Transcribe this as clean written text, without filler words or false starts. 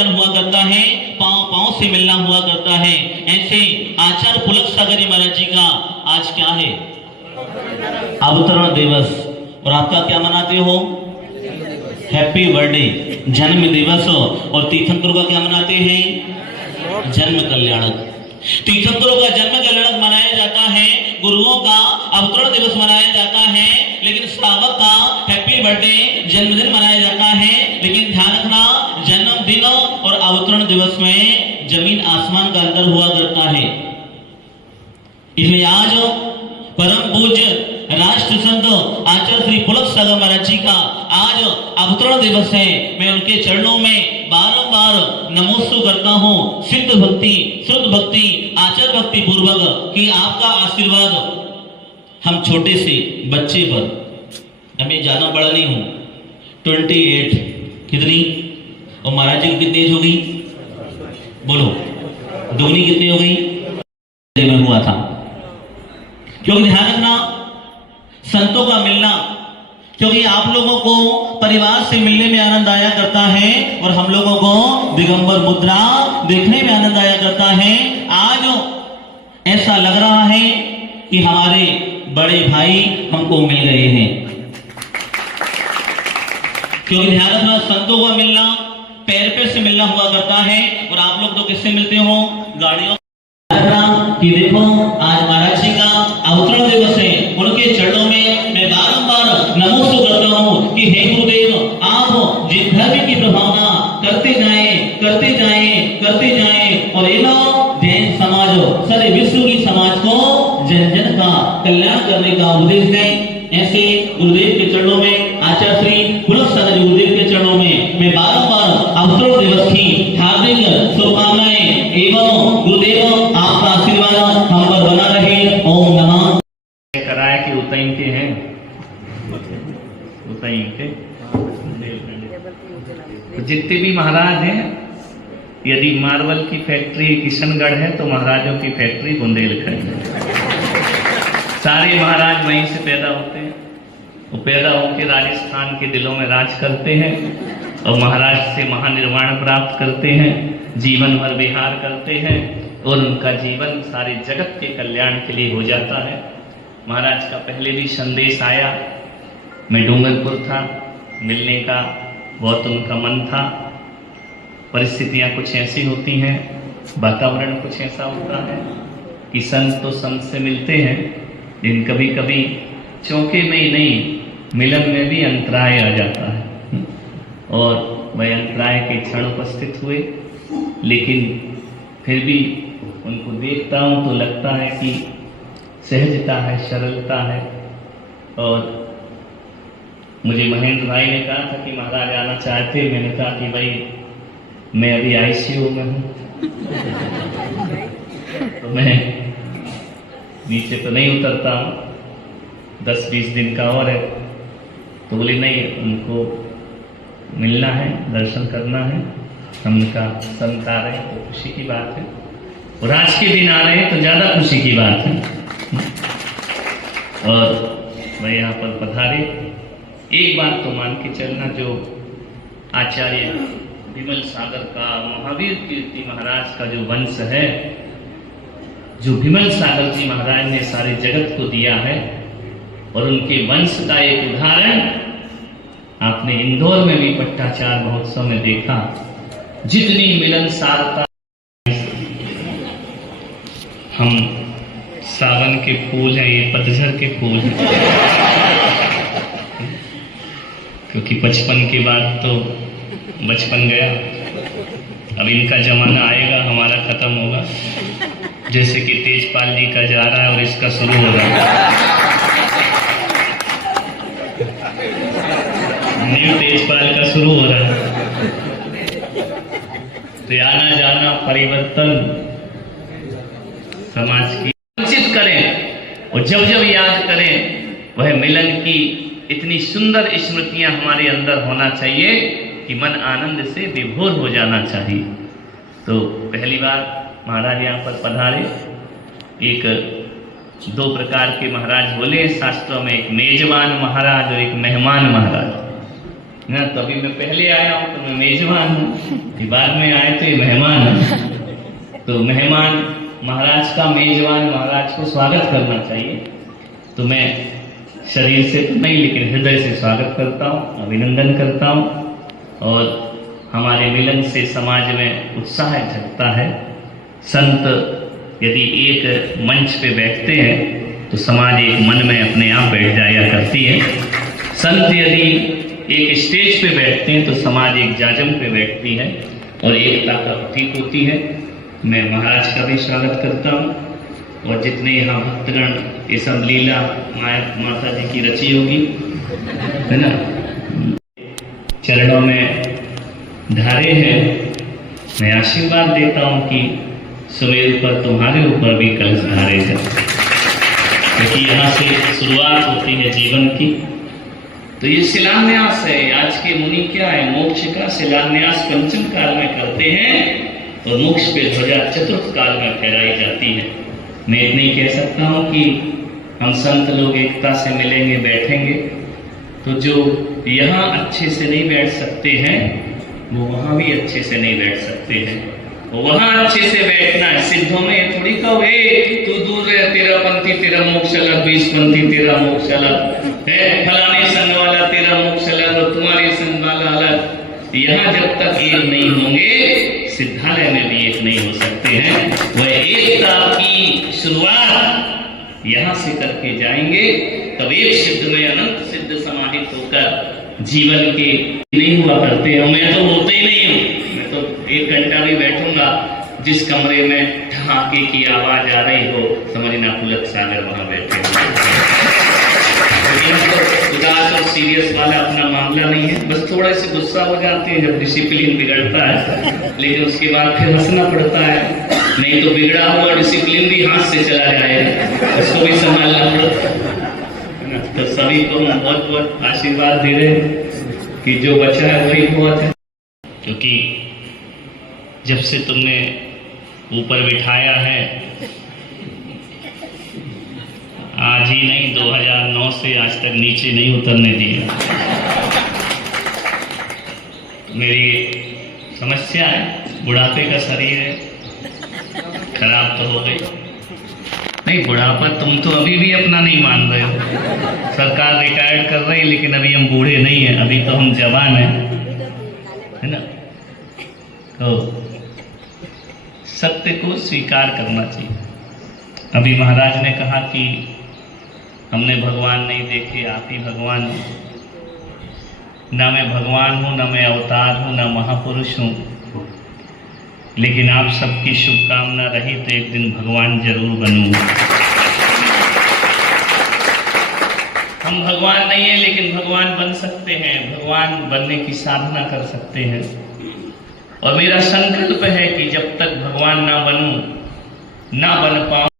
मिलन हुआ करता है, पांव पांव से मिलना हुआ करता है। ऐसे आचार्य पुलक सागर महाराज जी का आज क्या है? अवतरण दिवस। और आपका क्या मनाते हो? हैप्पी बर्थडे, जन्म दिवस। और तीर्थंकरों का क्या मनाते हैं? जन्म कल्याणक। तीर्थंकरों का जन्म कल्याणक मनाया जाता है, गुरुओं का अवतरण दिवस मनाया जाता है, लेकिन श्रावक का हैप्पी बर्थडे जन्मदिन मनाया जाता है। लेकिन ध्यान रखना, जन्मदिन और अवतरण दिवस में जमीन आसमान का अंतर हुआ करता है। इसलिए आज परम पूज्य राष्ट्र संत आचार्य श्री पुलक सागर महाराज जी का आज अवतरण दिवस है। मैं उनके चरणों में बारंबार नमोस्तु करता हूँ। सिद्ध भक्ति, शुद्ध भक्ति, आचार भक्ति पूर्वक कि आपका आशीर्वाद हम छोटे से बच्चे पर, हमें ज्यादा बड़ा नहीं हूँ, 28 कितनी, और महाराज जी की कितनी एज हो गई? बोलो, दोनी कितनी हो गई? में हुआ था। क्योंकि ध्यान रखना, संतों का मिलना, क्योंकि आप लोगों को परिवार से मिलने में आनंद आया करता है और हम लोगों को दिगंबर मुद्रा देखने में आनंद आया करता है। आज ऐसा लग रहा है कि हमारे बड़े भाई हमको मिल गए हैं। क्योंकि ध्यान रखना, संतों का मिलना पैर पैर से मिलना हुआ करता है, और आप लोग तो किससे मिलते हो? गाड़ियों। कि देखो आज महाराज जी का अवतरण दिवस है, उनके चरणों में मैं बारंबार नमोस्तु करता हूँ कि हे गुरुदेव, आप जिस धर्म की प्रभावना करते जाएं, करते जाएं, करते जाएं, और ये जैन समाज, सारे विश्व की समाज को जन जन का कल्याण करने का उपदेश दें। ऐसे गुरुदेव के चरणों में, आचार्य श्री पुलक सागर गुरुदेव के चरणों में मैं बारंबार अवतरण दिवस की हार्दिक शुभकामनाएं एवं गुरुदेव आपका आशीर्वाद हम पर बना रहे। ओम नमः। कराया कि उतई के हैं, उतई के तो जितने भी महाराज हैं, यदि मार्बल की फैक्ट्री किशनगढ़ है तो महाराजों की फैक्ट्री बुंदेलखंड है। सारे महाराज वहीं से पैदा होते हैं, वो पैदा होकर राजस्थान के दिलों में राज करते हैं और महाराज से महानिर्वाण प्राप्त करते हैं, जीवन भर विहार करते हैं और उनका जीवन सारे जगत के कल्याण के लिए हो जाता है। महाराज का पहले भी संदेश आया, मैं डूंगरपुर था, मिलने का बहुत उनका मन था। परिस्थितियां कुछ ऐसी होती हैं, वातावरण कुछ ऐसा होता है कि संत तो संत से मिलते हैं, लेकिन कभी कभी चौके में ही नहीं, मिलन में भी अंतराय आ जाता है। और वह अंतराय के क्षण उपस्थित हुए, लेकिन फिर भी उनको देखता हूँ तो लगता है कि सहजता है, सरलता है। और मुझे महेंद्र भाई ने कहा था कि महाराज आना चाहते, मैंने कहा कि भाई मैं अभी आईसीयू में हूँ तो मैं नीचे तो नहीं उतरता हूँ, 10-20 दिन का और है। तो बोले नहीं, उनको मिलना है, दर्शन करना है। हम उनका संत आ रहे हैं तो खुशी की बात है, और आज के दिन आ रहे हैं तो ज्यादा खुशी की बात है। और मैं यहाँ पर पधारे, एक बात तो मान के चलना, जो आचार्य विमल सागर का, महावीर कीर्ति महाराज का जो वंश है, जो विमल सागर जी महाराज ने सारे जगत को दिया है, और उनके वंश का एक उदाहरण आपने इंदौर में भी पट्टाचार महोत्सव में देखा। जितनी मिलनसारता, हम सावन के फूल हैं, ये पतझड़ के फूल हैं क्योंकि बचपन के बाद तो बचपन गया, अब इनका जमाना आएगा, हमारा खत्म होगा। जैसे कि तेजपाल जी का जा रहा है और इसका शुरू हो रहा है। न्यू तेजपाल का शुरू हो रहा है। तो आना जाना परिवर्तन समाज की वंचित करें, और जब जब याद करें वह मिलन की इतनी सुंदर स्मृतियां हमारे अंदर होना चाहिए कि मन आनंद से विभोर हो जाना चाहिए। तो पहली बार महाराज यहाँ पर पधारे, एक दो प्रकार के महाराज बोले शास्त्रों में, एक मेजबान महाराज और एक मेहमान महाराज। ना, तभी मैं पहले आया हूँ तो मैं मेजबान हूँ, बाद में आए तो ये मेहमान है। तो मेहमान महाराज का, मेजबान महाराज को स्वागत करना चाहिए। तो मैं शरीर से तो नहीं लेकिन हृदय से स्वागत करता हूँ, अभिनंदन करता हूँ। और हमारे मिलन से समाज में उत्साह जगता है। संत यदि एक मंच पे बैठते हैं तो समाज एक मन में अपने आप बैठ जाया करती है। संत यदि एक स्टेज पे बैठते हैं तो समाज एक जाजम पे बैठती है और एकता का प्रतीक होती है। मैं महाराज का भी स्वागत करता हूँ और जितने यहाँ भक्तगण ये सब लीला माता जी की रची होगी, है ना, चरणों में धारे हैं। मैं आशीर्वाद देता हूँ कि सुमेर पर तुम्हारे ऊपर भी कलश धारे हैं, क्योंकि यहाँ से शुरुआत होती है जीवन की। तो ये शिलान्यास है। आज के मुनि क्या है, मोक्ष का शिलान्यास पंचम काल में करते हैं और मोक्ष पे ध्वजा चतुर्थ काल में फहराई जाती है। मैं इतनी कह सकता हूँ कि हम संत लोग एकता से मिलेंगे, बैठेंगे, तो जो यहाँ अच्छे से नहीं बैठ सकते हैं वो वहाँ भी अच्छे से नहीं बैठ सकते हैं। वहाँ अच्छे से बैठना है। सिद्धों में थोड़ी कहो तू दूर है, तेरा पंथी तेरा मोक्ष अलग, 20 पंथी तेरा मोक्ष अलग है, फलाने संग वाला तेरा मोक्ष अलग और तुम्हारे संग वाला अलग। यहाँ जब तक एक नहीं होंगे सिद्धालय में भी एक नहीं हो सकते हैं। वह एकता की शुरुआत यहाँ से करके जाएंगे, तब एक सिद्ध में अनंत सिद्ध समाहित होकर जीवन के नहीं हुआ करते हैं। मैं तो होते ही नहीं हूँ, मैं तो 1 घंटा भी बैठूंगा, जिस कमरे में ठहाके की आवाज आ रही हो समझना पुलक सागर वहां बैठे तो उदास और सीरियस वाला अपना मामला नहीं है। बस थोड़ा से गुस्सा हो जाते हैं जब डिसिप्लिन बिगड़ता है, लेकिन उसके बाद फिर हंसना पड़ता है, नहीं तो बिगड़ा हुआ डिसिप्लिन भी हाथ से चला जाएगा, उसको भी संभालना पड़ता है। तो सभी को बहुत बहुत आशीर्वाद दे रहे कि जो बचा है वही बहुत है, क्योंकि जब से तुमने ऊपर बिठाया है, आज ही नहीं 2009 से आज तक नीचे नहीं उतरने दिया। मेरी समस्या है, बुढ़ापे का शरीर है, खराब तो हो गई नहीं। बुढ़ापा तुम तो अभी भी अपना नहीं मान रहे हो। सरकार रिटायर्ड कर रही है लेकिन अभी हम बूढ़े नहीं हैं, अभी तो हम जवान हैं, है ना। तो सत्य को स्वीकार करना चाहिए। अभी महाराज ने कहा कि हमने भगवान नहीं देखे, आप ही भगवान हो। ना मैं भगवान हूँ, ना मैं अवतार हूँ, ना महापुरुष हूँ, लेकिन आप सबकी शुभकामना रही तो एक दिन भगवान जरूर बनूंगा। हम भगवान नहीं है लेकिन भगवान बन सकते हैं, भगवान बनने की साधना कर सकते हैं। और मेरा संकल्प है कि जब तक भगवान ना बनूं, ना बन पाऊं,